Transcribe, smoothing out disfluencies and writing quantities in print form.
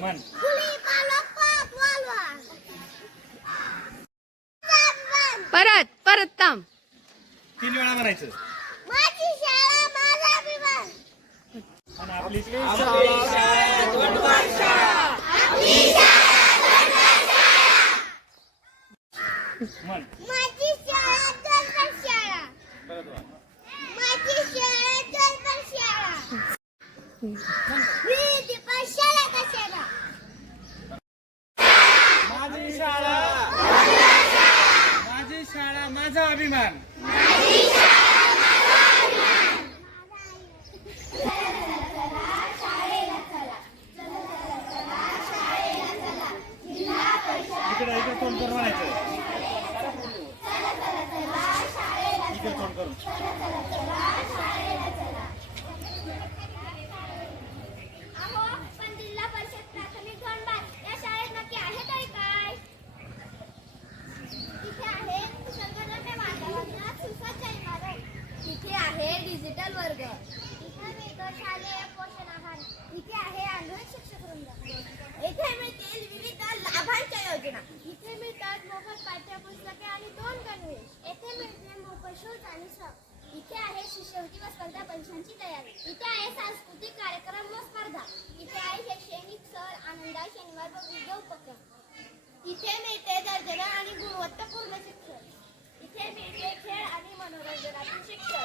म्हण. परत परत थांब. 3 वेळा म्हणायचं. माझी शाळा माझा अभिमान. आणि आपली आपली शाळा धोंडवार शाळा. म्हण. माझी शाळा धोंडवार शाळा. परत म्हण. माझी शाळा धोंडवार शाळा. विहिरी पाशाला कशाला. माझी शाळा माझी शाळा माझा अभिमान. इकडे इकडे तोंड करून म्हणायचं. इकडे तोंड करून. अहो पण जिल्हा परिषद प्राथमिक धोंडवार या शाळेत नक्की आहे तरी काय? तिथे आहे संगणकाच्या वातावरणात सुसज्ज इमारत. तिथे आहे डिजिटल वर्ग. इथे मिळतो शालेय पोषण आहार. इथे आहे आधुनिक शिक्षक वृंद. येथे मिळतील विविध लाभांच्या योजना. इथे मिळतात मोफत पाठ्यपुस्तके आणि 2 गणवेश. येथे मिळते मोफत शूज आणि सॉक्स. इथे आहे शिष्यवृत्ती व स्पर्धा परीक्षांची तयारी. इथे आहे सांस्कृतिक कार्यक्रम व स्पर्धा. इथे आहे शैक्षणिक सर, आनंदा शनिवार व विविध उपक्रम. इथे मिळते दर्जेदार आणि गुणवत्तापूर्ण शिक्षण. इथे मिळते खेळ आणि मनोरंजनाचे शिक्षण.